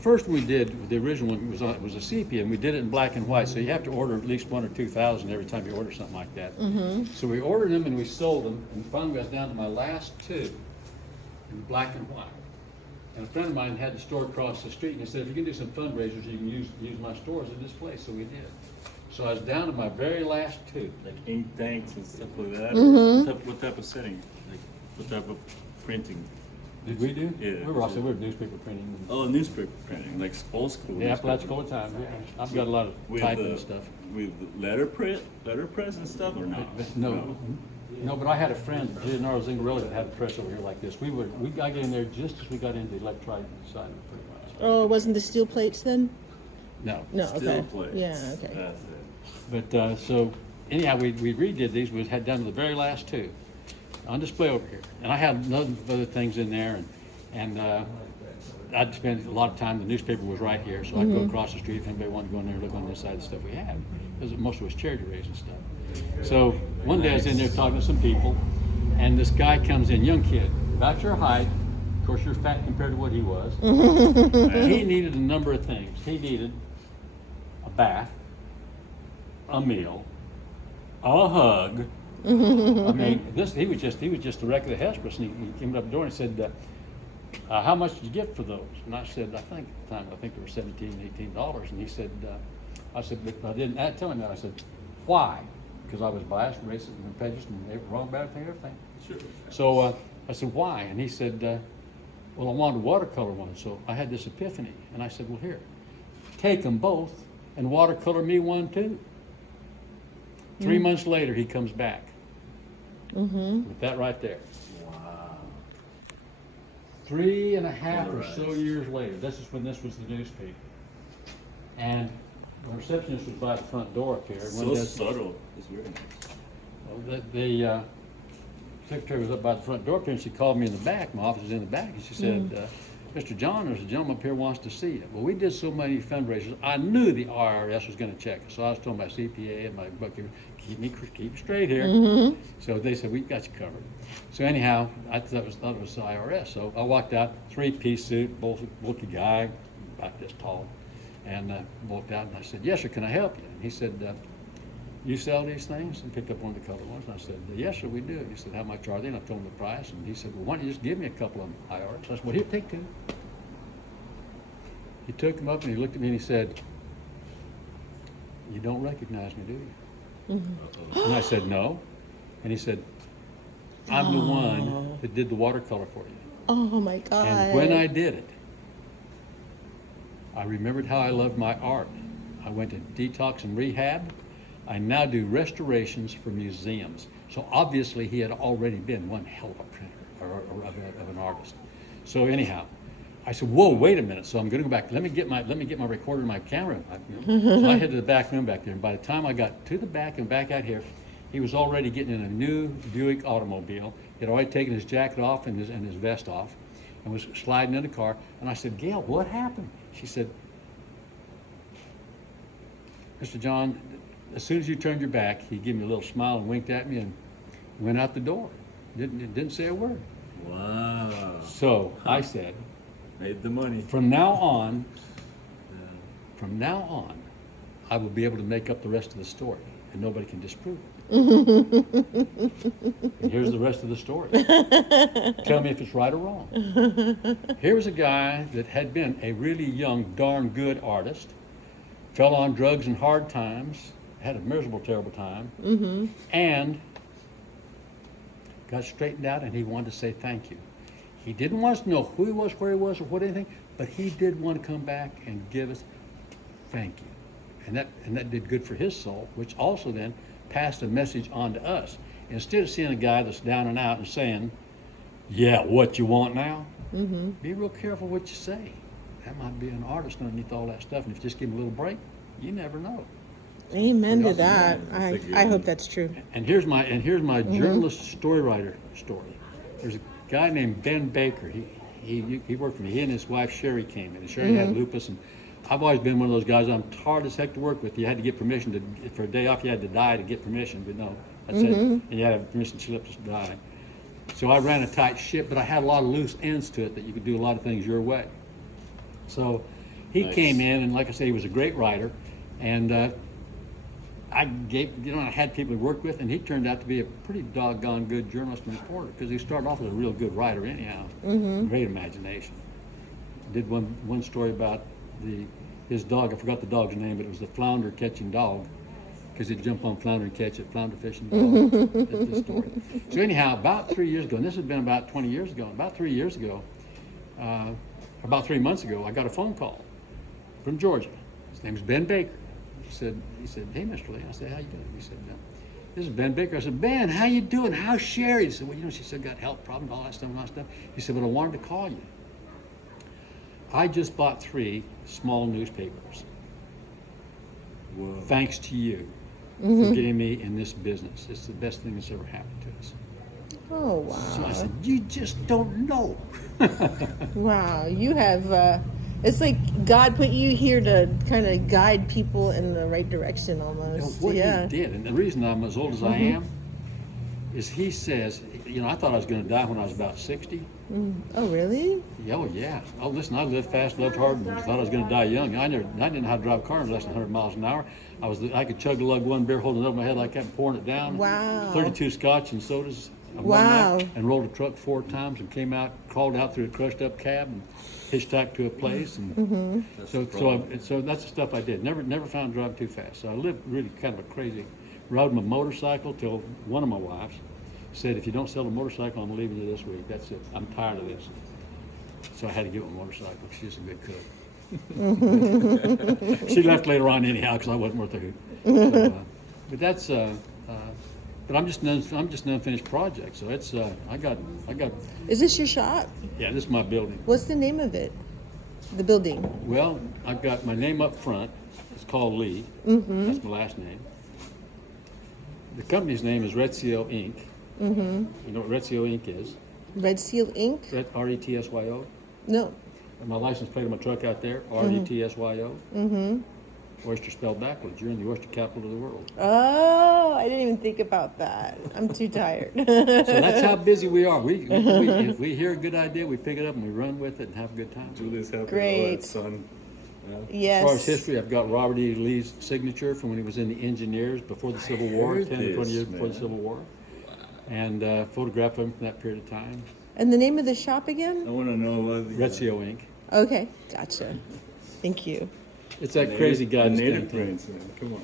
First we did, the original one was a sepia, and we did it in black and white, so you have to order at least 1,000 or 2,000 every time you order something like that. So we ordered them and we sold them, and finally I was down to my last two in black and white. And a friend of mine had the store across the street, and he said, if you can do some fundraisers, you can use my store as a display, so we did. So I was down to my very last two. Like ink tanks and stuff like that? What type of setting? Like, what type of printing? Did we do? Yeah. We were newspaper printing. Oh, newspaper printing, like old school. Yeah, Apalachicola time, yeah. I've got a lot of typing and stuff. With letterpress and stuff, or not? No, but I had a friend, Gennaro Zingarelli, that had a press over here like this. I got in there just as we got into the electronic side of it, pretty much. Oh, it wasn't the steel plates then? No. No, Steel okay. plates. Yeah, okay. That's it. But, so, anyhow, we redid these, we had done to the very last two on display over here. And I had other things in there, and I'd spend a lot of time, the newspaper was right here, so I'd go across the street if anybody wanted to go in there and look on this side of the stuff we had. Because most of it was charity raised and stuff. So one day I was in there talking to some people, and this guy comes in, young kid, about your height. Of course, you're fat compared to what he was. He needed a number of things. He needed a bath, a meal, a hug. I mean, he was just the wreck of the Hesperus, and he came up the door and he said, how much did you get for those? And I said, I think at the time, they were $17, $18. And he said, I said, but I didn't tell him that. I said, why? Because I was biased, racist, and prejudiced, and wrong about everything. Sure. So I said, why? And he said, well, I wanted a watercolor one. So I had this epiphany. And I said, well, here, take them both and watercolor me one too. 3 months later, he comes back with that right there. Wow. 3.5 or so years later, this is when this was the newspaper. And the receptionist was by the front door up here. So subtle. It's very nice. Well, the secretary was up by the front door up here, and she called me in the back. My office is in the back, and she said, Mr. John, there's a gentleman up here who wants to see you. Well, we did so many fundraisers, I knew the IRS was going to check us. So I was telling my CPA and my bookkeeper, keep me straight here. So they said, we've got you covered. So anyhow, I thought it was the IRS. So I walked out, 3-piece suit, bulky guy, about this tall. And walked out, and I said, yes, sir, can I help you? And he said, you sell these things? And picked up one of the colored ones. And I said, yes, sir, we do. And he said, how much are they? And I told him the price. And he said, well, why don't you just give me a couple of them, IRS? So I said, well, here, take two. He took them up, and he looked at me, and he said, you don't recognize me, do you? And I said, no. And he said, I'm the one that did the watercolor for you. Oh my God. And when I did it, I remembered how I loved my art. I went to detox and rehab. I now do restorations for museums. So obviously he had already been one hell of a printer or of an artist. So anyhow, I said, whoa, wait a minute. So I'm going to go back. Let me get my recorder and my camera. So I headed to the back room back there. And by the time I got to the back and back out here, he was already getting in a new Buick automobile. He had already taken his jacket off and his vest off and was sliding in the car. And I said, Gail, what happened? She said, Mr. John, as soon as you turned your back, he gave me a little smile and winked at me and went out the door. Didn't say a word. Wow. So I said, made the money. from now on, I will be able to make up the rest of the story, and nobody can disprove it. And here's the rest of the story. Tell me if it's right or wrong. Here was a guy that had been a really young, darn good artist, fell on drugs and hard times, had a miserable, terrible time, and got straightened out, and he wanted to say thank you. He didn't want us to know who he was, where he was, or what anything, but he did want to come back and give us thank you. And that did good for his soul, which also then passed a message on to us. Instead of seeing a guy that's down and out and saying, yeah, what you want now? Be real careful what you say. That might be an artist underneath all that stuff, and if you just give him a little break, you never know. Amen to that. Yeah, I hope that's true. And here's my journalist story writer story. There's a guy named Ben Baker. He worked for me. He and his wife Sherry came in, and Sherry had lupus, and I've always been one of those guys. I'm hard as heck to work with. You had to get permission for a day off. You had to die to get permission, but no, that's it. And you had to have permission slips to die. So I ran a tight ship, but I had a lot of loose ends to it that you could do a lot of things your way. So He Nice. came in, and like I said, he was a great writer, and I had people he worked with, and he turned out to be a pretty doggone good journalist and reporter because he started off as a real good writer anyhow. Great imagination. Did one story about his dog. I forgot the dog's name, but it was the flounder catching dog because he'd jump on flounder and catch it, flounder fishing dog. That's the story. So anyhow, about 3 years ago, and this has been about 20 years ago, about 3 years ago, about 3 months ago, I got a phone call from Georgia. His name's Ben Baker. He said, "Hey, Mr. Lee." I said, "How you doing?" He said, "This is Ben Baker." I said, "Ben, how you doing? How's Sherry?" He said, "Well, she said got health problems, all that stuff. He said, "But I wanted to call you. I just bought 3 small newspapers. Whoa. Thanks to you for getting me in this business. It's the best thing that's ever happened to us." Oh, So I wow. said, "You just don't know." Wow. You have, it's like God put you here to kind of guide people in the right direction almost. What Yeah. he did, and the reason I'm as old as I am, is he says, I thought I was going to die when I was about 60. Oh, really? Oh yeah. Oh, listen, I lived fast, loved hard, and thought I was going to die young. I didn't know how to drive a car in less than 100 miles an hour. I could chug a lug one beer, holding it over my head like that, and pouring it down. Wow. 32 scotch and sodas. One Wow. night, and rolled a truck 4 times and crawled out through a crushed up cab and hitchhiked to a place. And so that's the stuff I did. Never found driving too fast. So I lived really kind of a crazy. Rode my motorcycle till one of my wives said, "If you don't sell a motorcycle, I'm leaving you this week. That's it. I'm tired of this." So I had to get my motorcycle. She's a good cook. She left later on anyhow because I wasn't worth a hoot. So, but that's. But I'm just an unfinished project. So it's. I got. Is this your shop? Yeah, this is my building. What's the name of it? The building. Well, I've got my name up front. It's called Lee. That's my last name. The company's name is Retsyo Inc. You know what Retsyo Inc. is? Retsyo Inc? Retsyo. No. And my license plate on my truck out there, Retsyo. Oyster spelled backwards. You're in the oyster capital of the world. Oh, I didn't even think about that. I'm too tired. So that's how busy we are. If we hear a good idea, we pick it up and we run with it and have a good time. Julie's happy. Great. Oh, that son. Yeah. Yes. As far as history, I've got Robert E. Lee's signature from when he was in the engineers before the Civil War, heard 10 or 20 this, years before the man. Civil War. And photograph of him from that period of time. And the name of the shop I again? want to know about the Retsyo Inc. Okay, gotcha. Thank you. It's that crazy guy. The that's native downtown. brains, man. Come on.